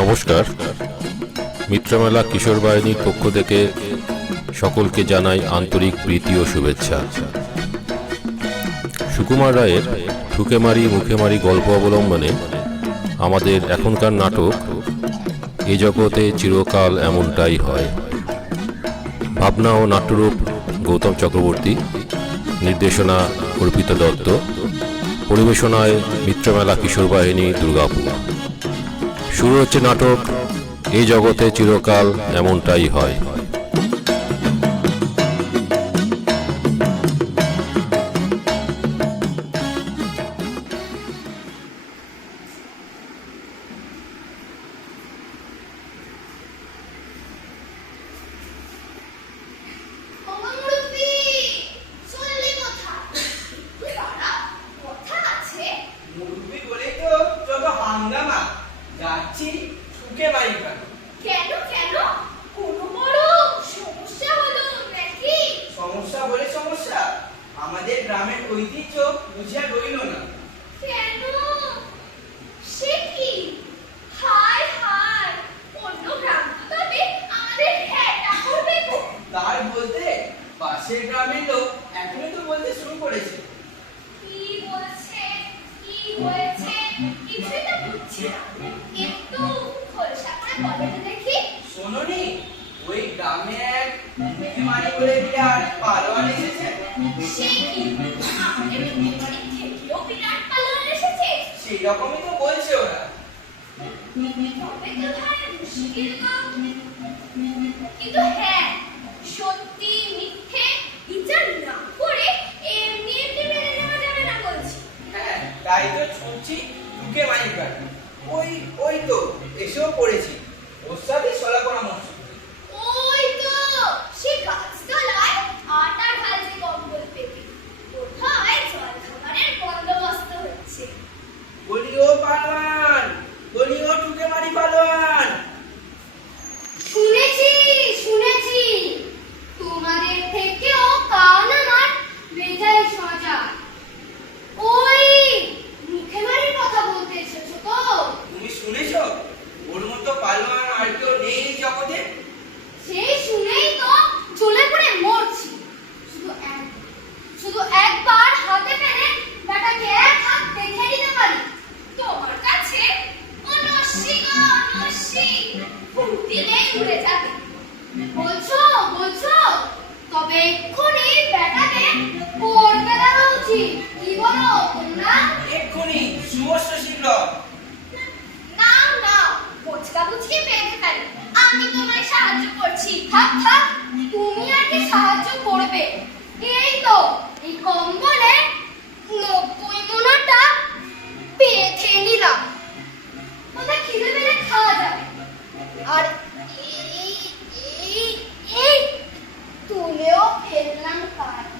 নমস্কার। মিত্রমেলা কিশোর বাহিনীর পক্ষ থেকে সকলকে জানাই আন্তরিক প্রীতি ও শুভেচ্ছা। সুকুমার রায়ের ঠুকে মারি, মুখে মারি গল্প অবলম্বনে আমাদের এখনকার নাটক, এ জগতে চিরকাল এমনটাই হয়। ভাবনা ও নাট্যরূপ গৌতম চক্রবর্তী, নির্দেশনা অর্পিত দত্ত, পরিবেশনায় মিত্রমেলা কিশোর বাহিনী দুর্গাপুর। শুরু হচ্ছে নাটক। এই জগতে চিরকাল এমনটাই হয়। বিরাট এসেছে? সেই রকমই তো বলছে ওরা। কিন্তু হ্যাঁ সত্যি মিথ্যে বিচার না করে এমনি এমনি মেনে নেওয়া যাবে না বলছি। হ্যাঁ তাই তো ঠুকে মারি কেন ওই ওই তো এসেও পড়েছি। ওর সাথে সলা পরামর্শ করি। ওই তো সে গাছতলায় আটা ঢালছে কম্বল পেতে কোথায় জল খাবারের বন্দোবস্ত হচ্ছে বলি ও পালোয়ান বলি ও ঠুকে মারি পালোয়ান শুনেছি শুনেছি তোমাদের থেকেও কান আমার বেজায় সজা ওই মুখে মারি কথা বলতে এসেছ তো তুমি শুনেছো ওর মতো পালোয়ান আর কেউ নেই এই জগতে? সেই শুনেই তো চলে পড়ে মরছি। শুধু এক শুধু একবার হাতে পেরে বেটাকে এক হাত দেখে নিতে পারি। তোমার কাছে অনস্বী গো অনস্বী দিলেই উড়ে যাবে। বলছো বলছো তবে এক্ষুনি বেটাকে পড়তে দেওয়া উচিত। কি বলো তোমরা এক্ষুনি শুভস্য শীঘ্র বেঁধে ফেলো আমি তোমায় সাহায্য করছি। থাক থাক, তুমি আর কি সাহায্য করবে? এই তো, এই কম্বলে নব্বই মোনাটা বেঁধে নিলাম। কোথায় খিদে পেলে খাওয়া যাবে? আর এই এই এই তুলেও ফেললাম কাঁধে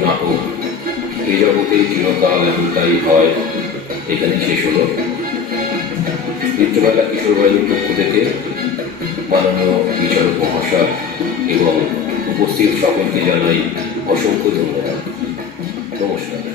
নাটক এই জগতে চিরকাল এমনটাই হয় এখানে শেষ হলো মিত্রমেলা কিশোর বাহিনীর পক্ষ থেকে মাননীয় বিচারক মহাশয় এবং উপস্থিত সকলকে জানাই অসংখ্য ধন্যবাদ নমস্কার